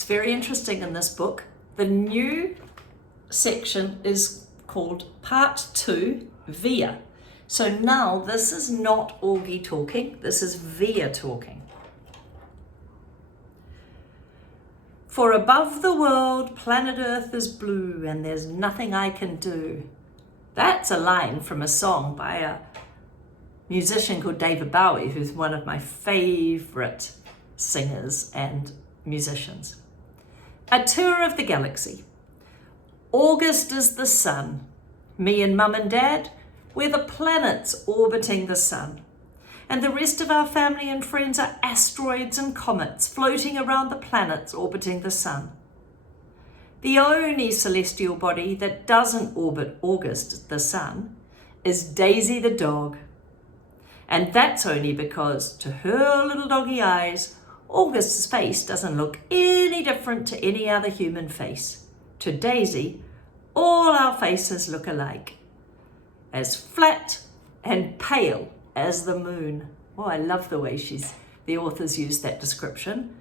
It's very interesting in this book. The new section is called Part 2, Via. So now this is not Augie talking, this is Via talking. For above the world, planet Earth is blue, and there's nothing I can do. That's a line from a song by a musician called David Bowie, who's one of my favorite singers and musicians. A tour of the galaxy. August is the sun. Me and Mum and Dad, we're the planets orbiting the sun. And the rest of our family and friends are asteroids and comets floating around the planets orbiting the sun. The only celestial body that doesn't orbit August, the sun, is Daisy the dog. And that's only because, to her little doggy eyes, August's face doesn't look any different to any other human face. To Daisy, all our faces look alike, as flat and pale as the moon. Oh, I love the way the authors use that description.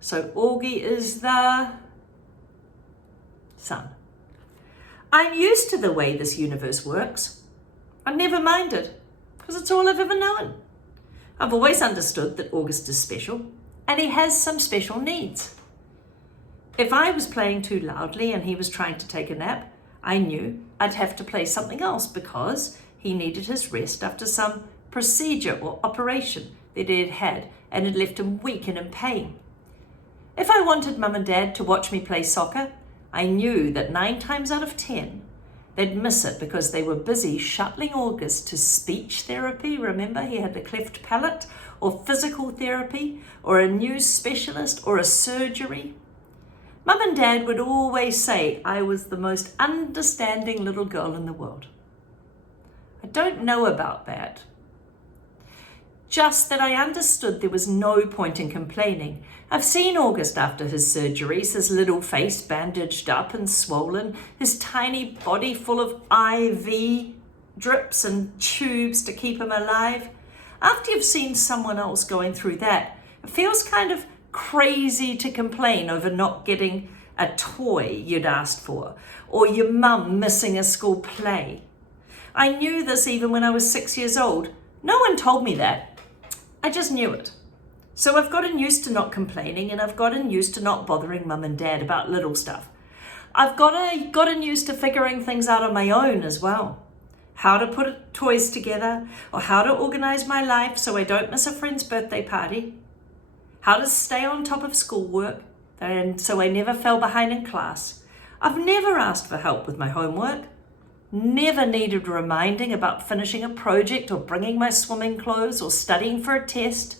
So Augie is the sun. I'm used to the way this universe works. I've never minded, because it's all I've ever known. I've always understood that August is special, and he has some special needs. If I was playing too loudly and he was trying to take a nap, I knew I'd have to play something else because he needed his rest after some procedure or operation that he had had and had left him weak and in pain. If I wanted Mum and Dad to watch me play soccer, I knew that 9 times out of 10, they'd miss it because they were busy shuttling August to speech therapy. Remember, he had a cleft palate, or physical therapy, or a news specialist, or a surgery. Mum and Dad would always say I was the most understanding little girl in the world. I don't know about that. Just that I understood there was no point in complaining. I've seen August after his surgeries, his little face bandaged up and swollen, his tiny body full of IV drips and tubes to keep him alive. After you've seen someone else going through that, it feels kind of crazy to complain over not getting a toy you'd asked for, or your mum missing a school play. I knew this even when I was 6 years old. No one told me that. I just knew it. So I've gotten used to not complaining, and I've gotten used to not bothering Mum and Dad about little stuff. I've gotten used to figuring things out on my own as well. How to put toys together, or how to organize my life so I don't miss a friend's birthday party. How to stay on top of schoolwork, and so I never fell behind in class. I've never asked for help with my homework. Never needed reminding about finishing a project or bringing my swimming clothes or studying for a test.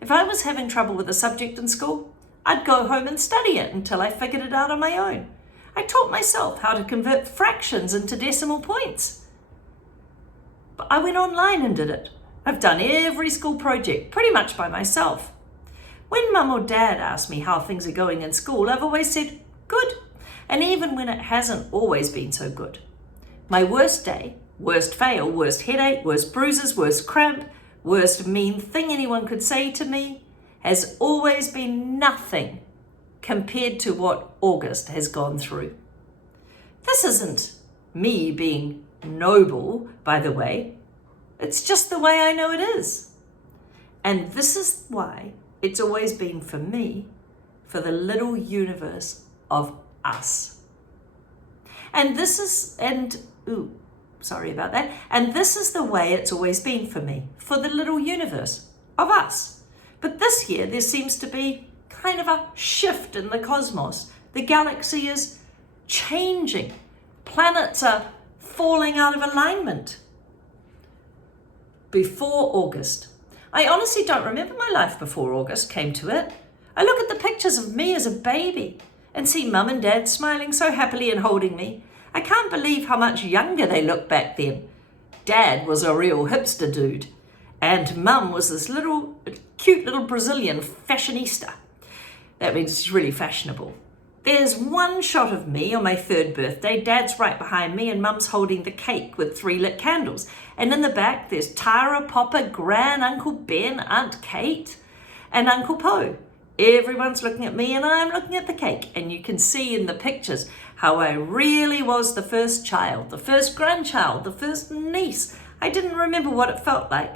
If I was having trouble with a subject in school, I'd go home and study it until I figured it out on my own. I taught myself how to convert fractions into decimal points. But I went online and did it. I've done every school project pretty much by myself. When Mum or Dad ask me how things are going in school, I've always said, good. And even when it hasn't always been so good. My worst day, worst fail, worst headache, worst bruises, worst cramp, worst mean thing anyone could say to me has always been nothing compared to what August has gone through. This isn't me being noble, by the way. It's just the way I know it is. And this is why it's always been for me, for the little universe of us. And this is, sorry about that. And this is the way it's always been for me, for the little universe of us. But this year, there seems to be kind of a shift in the cosmos. The galaxy is changing. Planets are falling out of alignment. Before August. I honestly don't remember my life before August came to it. I look at the pictures of me as a baby and see Mum and Dad smiling so happily and holding me. I can't believe how much younger they look back then. Dad was a real hipster dude, and Mum was this cute little Brazilian fashionista. That means she's really fashionable. There's one shot of me on my 3rd birthday. Dad's right behind me and Mum's holding the cake with 3 lit candles. And in the back, there's Tara, Papa, Gran, Uncle Ben, Aunt Kate, and Uncle Poe. Everyone's looking at me and I'm looking at the cake. And you can see in the pictures how I really was the first child, the first grandchild, the first niece. I didn't remember what it felt like,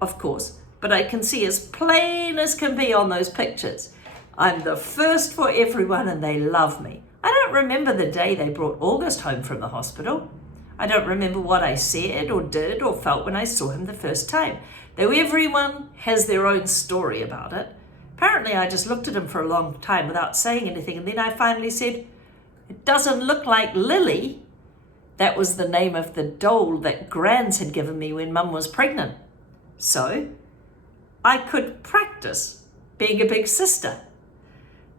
of course, but I can see as plain as can be on those pictures. I'm the first for everyone and they love me. I don't remember the day they brought August home from the hospital. I don't remember what I said or did or felt when I saw him the first time, though everyone has their own story about it. Apparently, I just looked at him for a long time without saying anything, and then I finally said, "It doesn't look like Lily." That was the name of the doll that Grans had given me when Mum was pregnant. So I could practice being a big sister.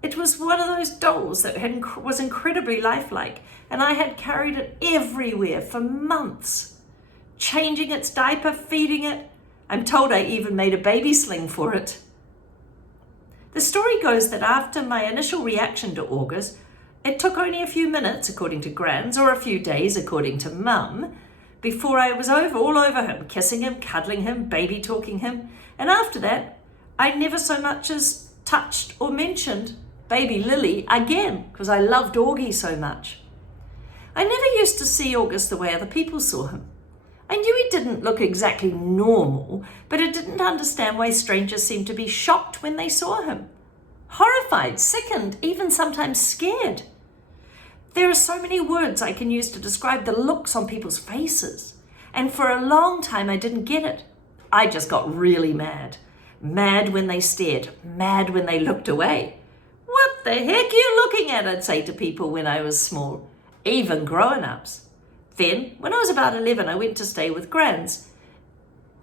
It was one of those dolls that was incredibly lifelike, and I had carried it everywhere for months, changing its diaper, feeding it. I'm told I even made a baby sling for it. The story goes that after my initial reaction to August, it took only a few minutes, according to Grans, or a few days, according to Mum, before I was all over him, kissing him, cuddling him, baby talking him. And after that, I never so much as touched or mentioned baby Lily again, because I loved Augie so much. I never used to see August the way other people saw him. I knew he didn't look exactly normal, but I didn't understand why strangers seemed to be shocked when they saw him. Horrified, sickened, even sometimes scared. There are so many words I can use to describe the looks on people's faces. And for a long time I didn't get it. I just got really mad. Mad when they stared, mad when they looked away. "What the heck are you looking at?" I'd say to people when I was small, even grown-ups. Then, when I was about 11, I went to stay with Grans.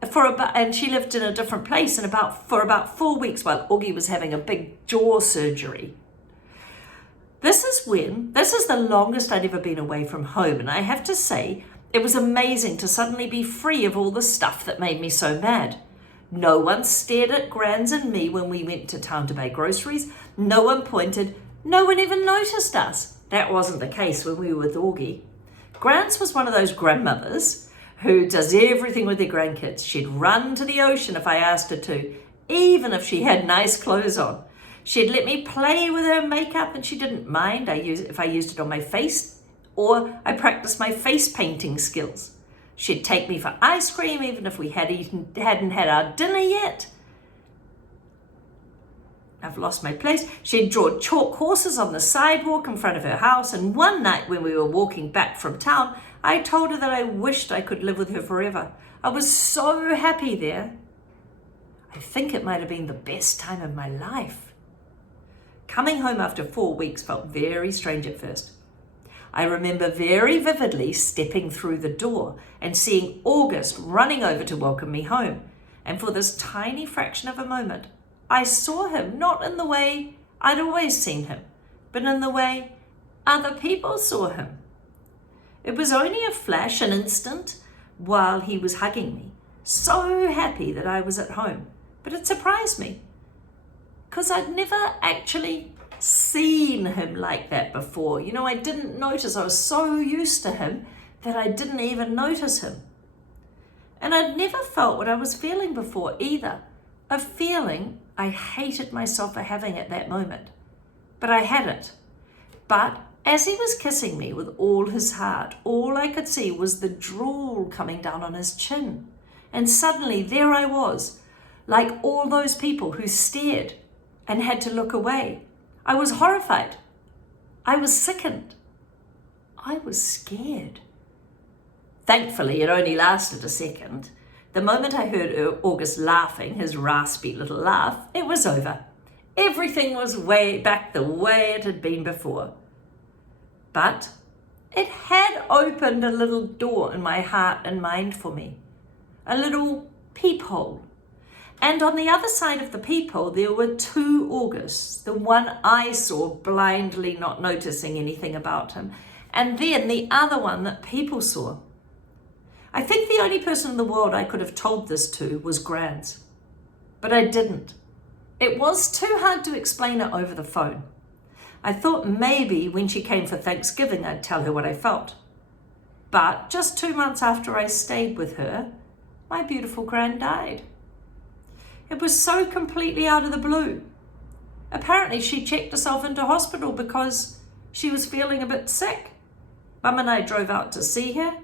And she lived in a different place for about 4 weeks while Augie was having a big jaw surgery. This is the longest I'd ever been away from home, and I have to say, it was amazing to suddenly be free of all the stuff that made me so mad. No one stared at Grans and me when we went to town to buy groceries. No one pointed. No one even noticed us. That wasn't the case when we were with Augie. Grans was one of those grandmothers who does everything with their grandkids. She'd run to the ocean if I asked her to, even if she had nice clothes on. She'd let me play with her makeup and she didn't mind if I used it on my face or I practiced my face painting skills. She'd take me for ice cream even if we hadn't had our dinner yet. I've lost my place. She'd draw chalk horses on the sidewalk in front of her house, and one night when we were walking back from town, I told her that I wished I could live with her forever. I was so happy there. I think it might have been the best time of my life. Coming home after 4 weeks felt very strange at first. I remember very vividly stepping through the door and seeing August running over to welcome me home. And for this tiny fraction of a moment, I saw him not in the way I'd always seen him, but in the way other people saw him. It was only a flash, an instant, while he was hugging me, so happy that I was at home. But it surprised me, because I'd never actually seen him like that before. I didn't notice. I was so used to him that I didn't even notice him. And I'd never felt what I was feeling before either, a feeling I hated myself for having at that moment. But I had it. But as he was kissing me with all his heart, all I could see was the drool coming down on his chin. And suddenly there I was, like all those people who stared and had to look away. I was horrified. I was sickened. I was scared. Thankfully, it only lasted a second. The moment I heard August laughing, his raspy little laugh, it was over. Everything was way back the way it had been before. But it had opened a little door in my heart and mind for me, a little peephole. And on the other side of the peephole, there were 2 Augusts, the one I saw blindly not noticing anything about him, and then the other one that people saw. I think the only person in the world I could have told this to was Grans, but I didn't. It was too hard to explain it over the phone. I thought maybe when she came for Thanksgiving, I'd tell her what I felt. But just 2 months after I stayed with her, my beautiful Gran died. It was so completely out of the blue. Apparently she checked herself into hospital because she was feeling a bit sick. Mum and I drove out to see her,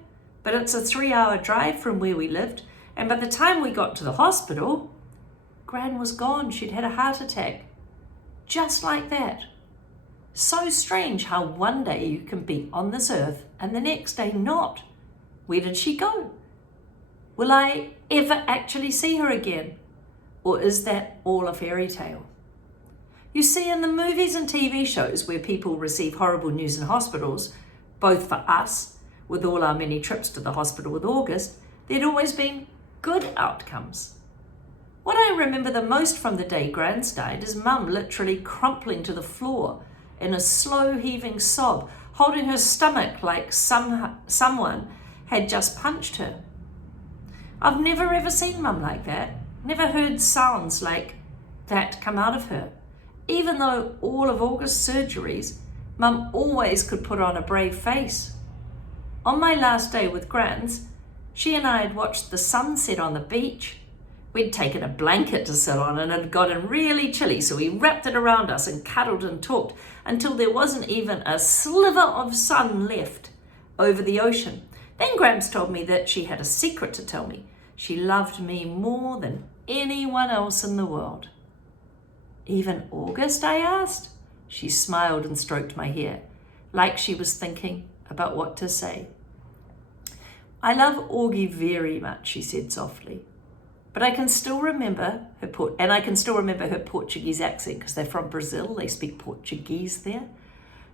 but it's a 3-hour drive from where we lived, and by the time we got to the hospital, Gran was gone. She'd had a heart attack. Just like that. So strange how one day you can be on this earth and the next day not. Where did she go? Will I ever actually see her again? Or is that all a fairy tale? You see, in the movies and TV shows where people receive horrible news in hospitals, both for us, with all our many trips to the hospital with August, there'd always been good outcomes. What I remember the most from the day Grans died is Mum literally crumpling to the floor in a slow heaving sob, holding her stomach like someone had just punched her. I've never ever seen Mum like that, never heard sounds like that come out of her. Even though all of August's surgeries, Mum always could put on a brave face. On my last day with Grans, she and I had watched the sunset on the beach. We'd taken a blanket to sit on and it had gotten really chilly, so we wrapped it around us and cuddled and talked until there wasn't even a sliver of sun left over the ocean. Then Gramps told me that she had a secret to tell me. She loved me more than anyone else in the world. Even August, I asked? She smiled and stroked my hair, like she was thinking about what to say. I love Augie very much, she said softly. But I can still remember her Portuguese accent because they're from Brazil. They speak Portuguese there.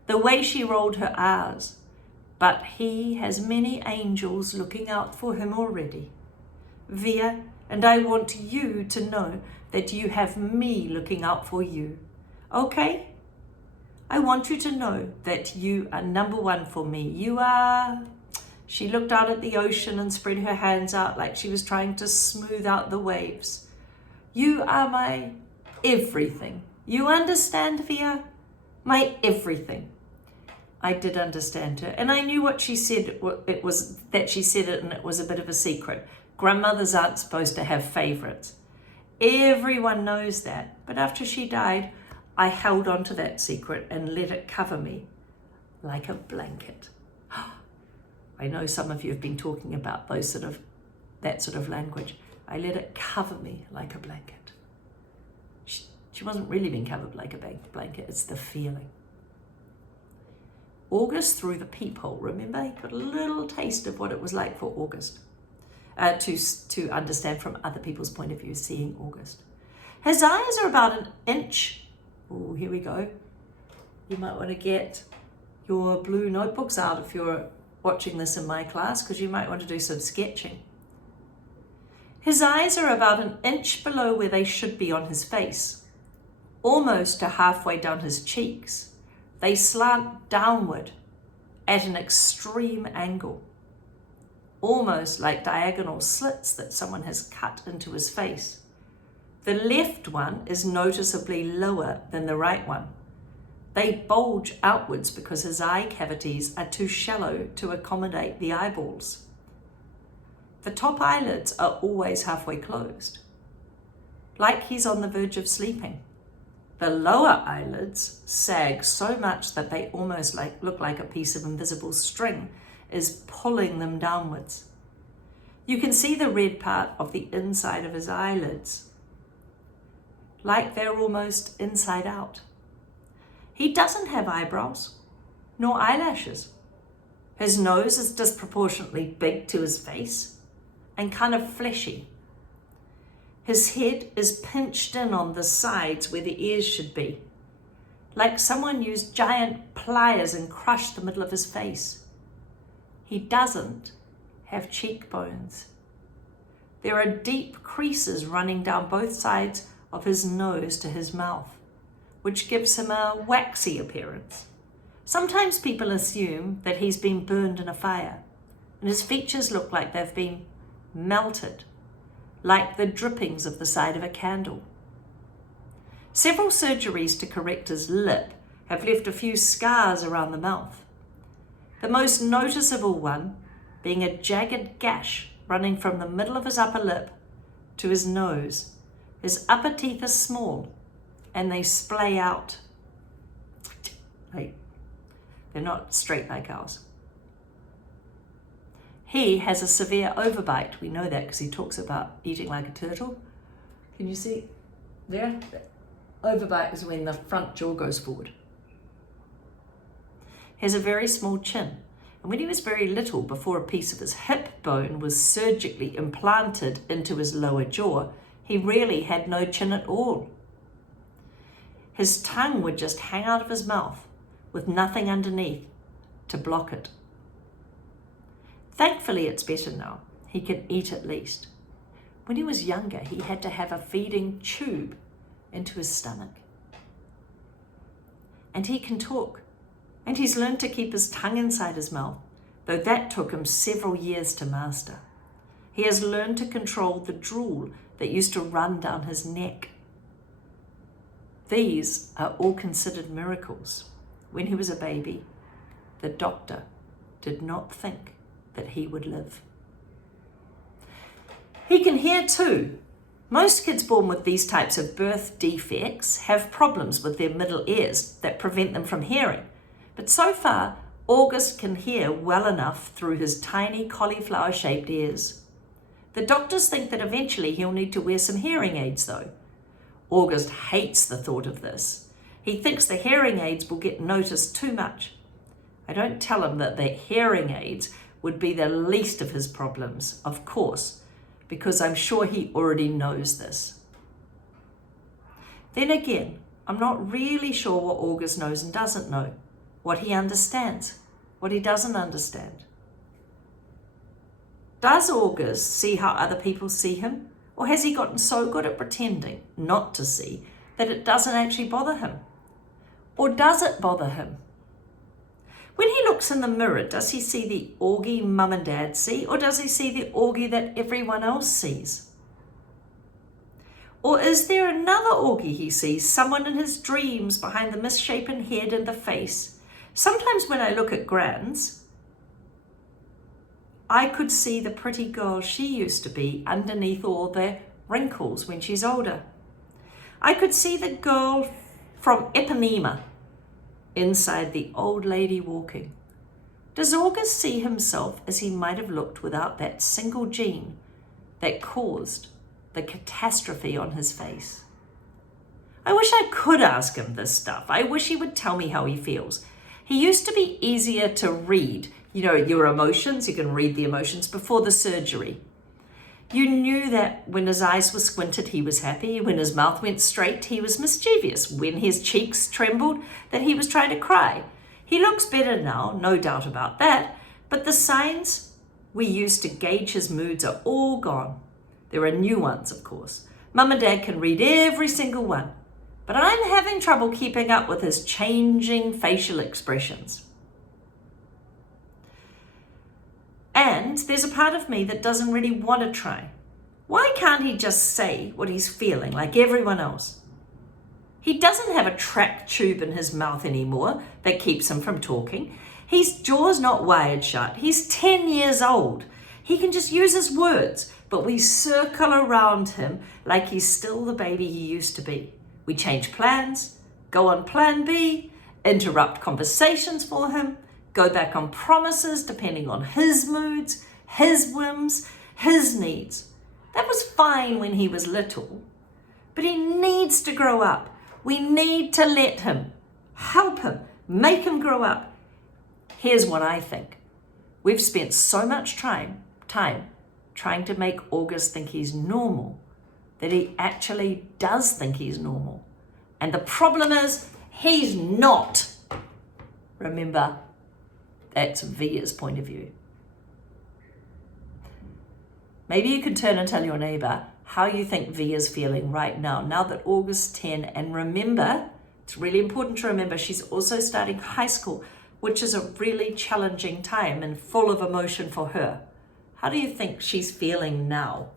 The way she rolled her R's. But he has many angels looking out for him already. Via, and I want you to know that you have me looking out for you. Okay? I want you to know that you are number one for me. You are... She looked out at the ocean and spread her hands out like she was trying to smooth out the waves. You are my everything. You understand, Via? My everything. I did understand her, and I knew what she said. It was that she said it, and it was a bit of a secret. Grandmothers aren't supposed to have favorites. Everyone knows that, but after she died, I held on to that secret and let it cover me like a blanket. I know some of you have been talking about that sort of language. I let it cover me like a blanket. She wasn't really being covered like a blanket, it's the feeling. August through the peephole, remember? He got a little taste of what it was like for August, to understand from other people's point of view, seeing August. His eyes are about an inch. Oh, here we go. You might want to get your blue notebooks out if you're watching this in my class, because you might want to do some sketching. His eyes are about an inch below where they should be on his face, almost to halfway down his cheeks. They slant downward at an extreme angle, almost like diagonal slits that someone has cut into his face. The left one is noticeably lower than the right one. They bulge outwards because his eye cavities are too shallow to accommodate the eyeballs. The top eyelids are always halfway closed, like he's on the verge of sleeping. The lower eyelids sag so much that they almost look like a piece of invisible string is pulling them downwards. You can see the red part of the inside of his eyelids, like they're almost inside out. He doesn't have eyebrows, nor eyelashes. His nose is disproportionately big to his face and kind of fleshy. His head is pinched in on the sides where the ears should be, like someone used giant pliers and crushed the middle of his face. He doesn't have cheekbones. There are deep creases running down both sides of his nose to his mouth, which gives him a waxy appearance. Sometimes people assume that he's been burned in a fire, and his features look like they've been melted, like the drippings of the side of a candle. Several surgeries to correct his lip have left a few scars around the mouth. The most noticeable one being a jagged gash running from the middle of his upper lip to his nose. His upper teeth are small, and they splay out. They're not straight like ours. He has a severe overbite. We know that because he talks about eating like a turtle. Can you see there? Overbite is when the front jaw goes forward. He has a very small chin. And when he was very little, before a piece of his hip bone was surgically implanted into his lower jaw, he really had no chin at all. His tongue would just hang out of his mouth with nothing underneath to block it. Thankfully, it's better now. He can eat at least. When he was younger, he had to have a feeding tube into his stomach. And he can talk. And he's learned to keep his tongue inside his mouth, though that took him several years to master. He has learned to control the drool that used to run down his neck. These are all considered miracles. When he was a baby, the doctor did not think that he would live. He can hear too. Most kids born with these types of birth defects have problems with their middle ears that prevent them from hearing. But so far, August can hear well enough through his tiny cauliflower-shaped ears. The doctors think that eventually he'll need to wear some hearing aids though. August hates the thought of this. He thinks the hearing aids will get noticed too much. I don't tell him that the hearing aids would be the least of his problems, of course, because I'm sure he already knows this. Then again, I'm not really sure what August knows and doesn't know, what he understands, what he doesn't understand. Does August see how other people see him? Or has he gotten so good at pretending not to see that it doesn't actually bother him? Or does it bother him? When he looks in the mirror, does he see the Augie mum and dad see, or does he see the Augie that everyone else sees? Or is there another Augie he sees, someone in his dreams behind the misshapen head and the face? Sometimes when I look at Grans, I could see the pretty girl she used to be underneath all the wrinkles when she's older. I could see the girl from Ipanema inside the old lady walking. Does August see himself as he might have looked without that single gene that caused the catastrophe on his face? I wish I could ask him this stuff. I wish he would tell me how he feels. He used to be easier to read. You know, your emotions, you can read the emotions before the surgery. You knew that when his eyes were squinted, he was happy. When his mouth went straight, he was mischievous. When his cheeks trembled, that he was trying to cry. He looks better now, no doubt about that, but the signs we used to gauge his moods are all gone. There are new ones, of course. Mum and Dad can read every single one, but I'm having trouble keeping up with his changing facial expressions. And there's a part of me that doesn't really want to try. Why can't he just say what he's feeling like everyone else? He doesn't have a track tube in his mouth anymore that keeps him from talking. His jaw's not wired shut. He's 10 years old. He can just use his words, but we circle around him like he's still the baby he used to be. We change plans, go on plan B, interrupt conversations for him, go back on promises depending on his moods, his whims, his needs. That was fine when he was little, but he needs to grow up. We need to let him, help him, make him grow up. Here's what I think. We've spent so much time trying to make August think he's normal that he actually does think he's normal. And the problem is, he's not. Remember, that's Via's point of view. Maybe you can turn and tell your neighbor how you think Via's feeling right now that August's 10. And remember, it's really important to remember she's also starting high school, which is a really challenging time and full of emotion for her. How do you think she's feeling now?